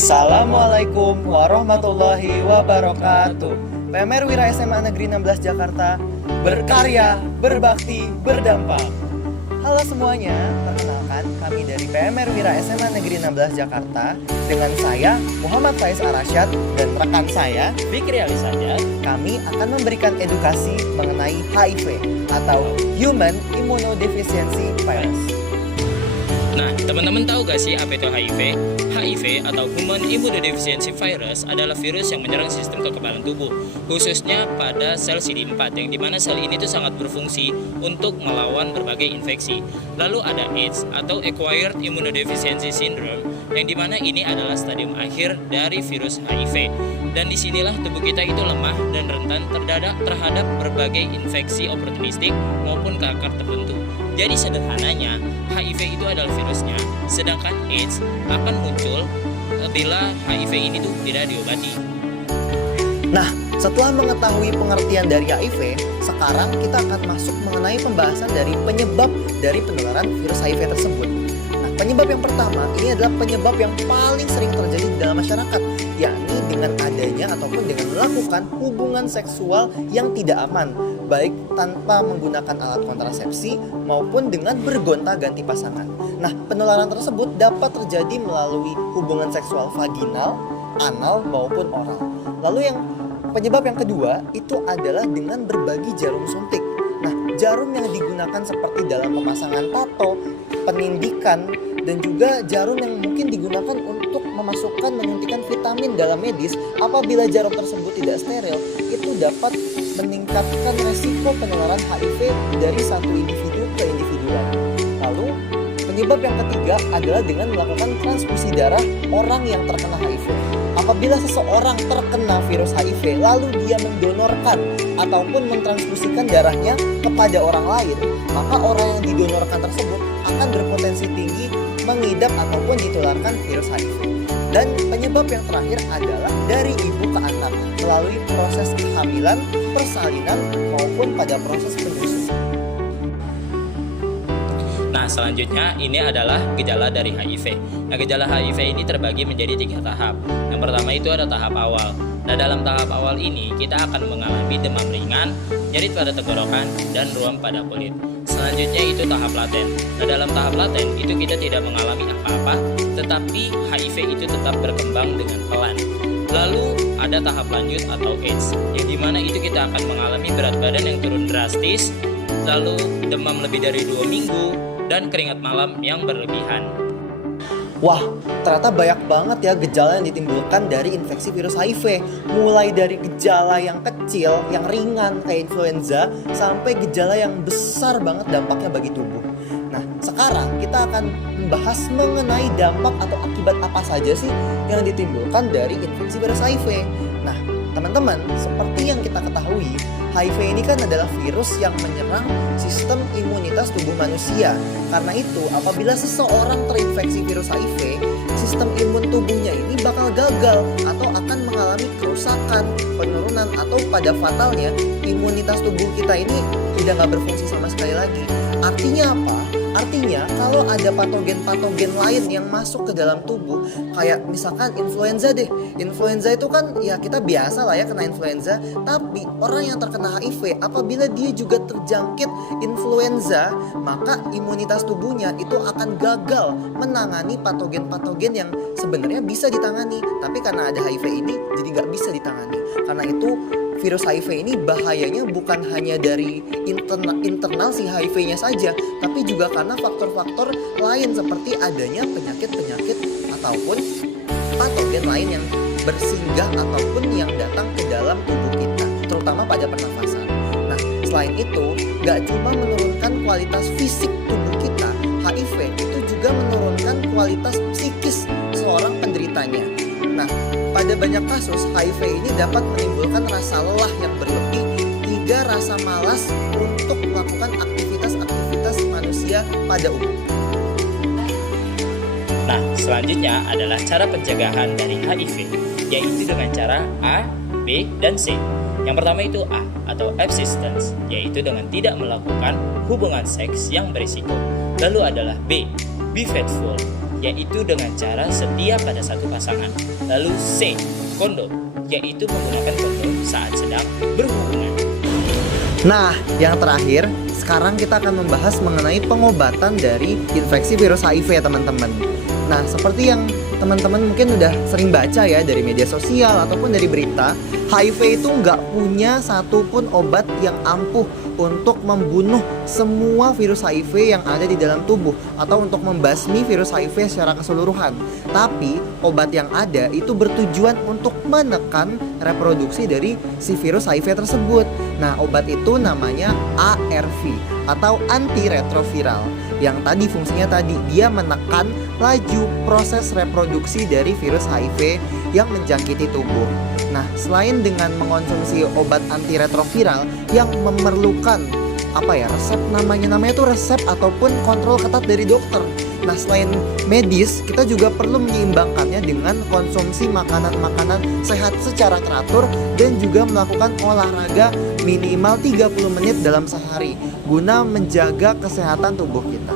Assalamualaikum warahmatullahi wabarakatuh. PMR Wira SMA Negeri 16 Jakarta, berkarya, berbakti, berdampak. Halo semuanya, perkenalkan kami dari PMR Wira SMA Negeri 16 Jakarta dengan saya Muhammad Faiz Arasyad dan rekan saya Fikri Ali saja. Kami akan memberikan edukasi mengenai HIV atau Human Immunodeficiency Virus. Nah, teman-teman tahu gak sih apa itu HIV? HIV atau Human Immunodeficiency Virus adalah virus yang menyerang sistem kekebalan tubuh, khususnya pada sel CD4, yang dimana sel ini tuh sangat berfungsi untuk melawan berbagai infeksi. Lalu ada AIDS atau Acquired Immunodeficiency Syndrome, yang dimana ini adalah stadium akhir dari virus HIV. Dan disinilah tubuh kita itu lemah dan rentan terhadap berbagai infeksi oportunistik maupun kanker tertentu. Jadi sederhananya, HIV itu adalah virusnya, sedangkan AIDS akan muncul bila HIV ini tuh tidak diobati. Nah, setelah mengetahui pengertian dari HIV, sekarang kita akan masuk mengenai pembahasan dari penyebab dari penularan virus HIV tersebut. Nah, penyebab yang pertama ini adalah penyebab yang paling sering terjadi di dalam masyarakat, yakni dengan adanya ataupun dengan melakukan hubungan seksual yang tidak aman, baik tanpa menggunakan alat kontrasepsi maupun dengan bergonta-ganti pasangan. Nah, penularan tersebut dapat terjadi melalui hubungan seksual vaginal, anal maupun oral. Lalu penyebab yang kedua itu adalah dengan berbagi jarum suntik. Nah, jarum yang digunakan seperti dalam pemasangan tato, penindikan, dan juga jarum yang mungkin digunakan untuk menyuntikkan vitamin dalam medis. Apabila jarum tersebut tidak steril, itu dapat meningkatkan resiko penularan HIV dari satu individu ke individu lain. Lalu, penyebab yang ketiga adalah dengan melakukan transfusi darah orang yang terkena HIV. Apabila seseorang terkena virus HIV, lalu dia mendonorkan ataupun mentransfusikan darahnya kepada orang lain, maka orang yang didonorkan tersebut akan berpotensi tinggi mengidap ataupun ditularkan virus HIV. Dan penyebab yang terakhir adalah dari ibu ke anak melalui proses kehamilan, persalinan, maupun pada proses penyusunan. Nah, selanjutnya ini adalah gejala dari HIV. Nah, gejala HIV ini terbagi menjadi 3 tahap. Yang pertama itu ada tahap awal. Nah, dalam tahap awal ini kita akan mengalami demam ringan, nyeri pada tenggorokan, dan ruam pada kulit. Selanjutnya itu tahap laten. Nah, dalam tahap laten itu kita tidak mengalami apa-apa, tetapi HIV itu tetap berkembang dengan pelan. Lalu ada tahap lanjut atau AIDS, yang dimana itu kita akan mengalami berat badan yang turun drastis, lalu demam lebih dari 2 minggu, dan keringat malam yang berlebihan. Wah, ternyata banyak banget ya gejala yang ditimbulkan dari infeksi virus HIV. Mulai dari gejala yang kecil, yang ringan kayak influenza, sampai gejala yang besar banget dampaknya bagi tubuh. Nah, sekarang kita akan membahas mengenai dampak atau akibat apa saja sih yang ditimbulkan dari infeksi virus HIV. Nah, teman-teman, seperti yang kita ketahui, HIV ini kan adalah virus yang menyerang sistem imunitas tubuh manusia. Karena itu, apabila seseorang terinfeksi virus HIV, sistem imun tubuhnya ini bakal gagal atau akan mengalami kerusakan, penurunan, atau pada fatalnya imunitas tubuh kita ini tidak berfungsi sama sekali lagi. Artinya apa? Artinya kalau ada patogen-patogen lain yang masuk ke dalam tubuh, kayak misalkan influenza deh. Influenza itu kan ya kita biasa lah ya kena influenza, tapi orang yang terkena HIV apabila dia juga terjangkit influenza, maka imunitas tubuhnya itu akan gagal menangani patogen-patogen yang sebenarnya bisa ditangani, tapi karena ada HIV ini jadi nggak bisa ditangani. Karena itu virus HIV ini bahayanya bukan hanya dari internal si HIV-nya saja, tapi juga karena faktor-faktor lain seperti adanya penyakit-penyakit ataupun patogen lain yang bersinggah ataupun yang datang ke dalam tubuh kita, terutama pada pernafasan. Nah, selain itu, gak cuma menurunkan kualitas fisik tubuh kita, HIV itu juga menurunkan kualitas psikis seorang penderitanya. Nah, pada banyak kasus, HIV ini dapat menimbulkan rasa lelah yang berlebih hingga rasa malas untuk melakukan aktivitas manusia pada umumnya. Nah, selanjutnya adalah cara pencegahan dari HIV, yaitu dengan cara A, B, dan C. Yang pertama itu A atau abstinence, yaitu dengan tidak melakukan hubungan seks yang berisiko. Lalu adalah B, be faithful, yaitu dengan cara setia pada satu pasangan. Lalu C. Kondom, yaitu menggunakan kondom saat sedang berhubungan. Nah, yang terakhir, sekarang kita akan membahas mengenai pengobatan dari infeksi virus HIV ya teman-teman. Nah, seperti yang teman-teman mungkin udah sering baca ya dari media sosial ataupun dari berita, HIV itu nggak punya satupun obat yang ampuh untuk membunuh semua virus HIV yang ada di dalam tubuh atau untuk membasmi virus HIV secara keseluruhan. Tapi obat yang ada itu bertujuan untuk menekan reproduksi dari si virus HIV tersebut. Nah, obat itu namanya ARV atau antiretroviral. Yang tadi fungsinya dia menekan laju proses reproduksi dari virus HIV yang menjangkiti tubuh. Nah, selain dengan mengonsumsi obat antiretroviral yang memerlukan resep namanya tuh resep ataupun kontrol ketat dari dokter. Nah, selain medis, kita juga perlu menyeimbangkannya dengan konsumsi makanan-makanan sehat secara teratur dan juga melakukan olahraga minimal 30 menit dalam sehari guna menjaga kesehatan tubuh kita.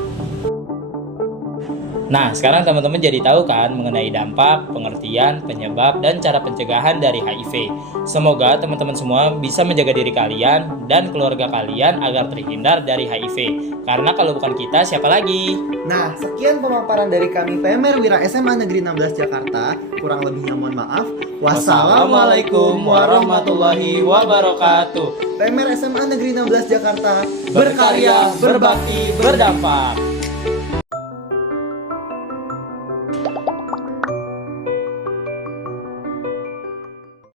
Nah, sekarang teman-teman jadi tahu kan mengenai dampak, pengertian, penyebab, dan cara pencegahan dari HIV. Semoga teman-teman semua bisa menjaga diri kalian dan keluarga kalian agar terhindar dari HIV. Karena kalau bukan kita, siapa lagi? Nah, sekian pemaparan dari kami PMR Wira SMA Negeri 16 Jakarta. Kurang lebihnya mohon maaf. Wassalamualaikum warahmatullahi wabarakatuh. PMR SMA Negeri 16 Jakarta Berkarya, berbakti, berdampak.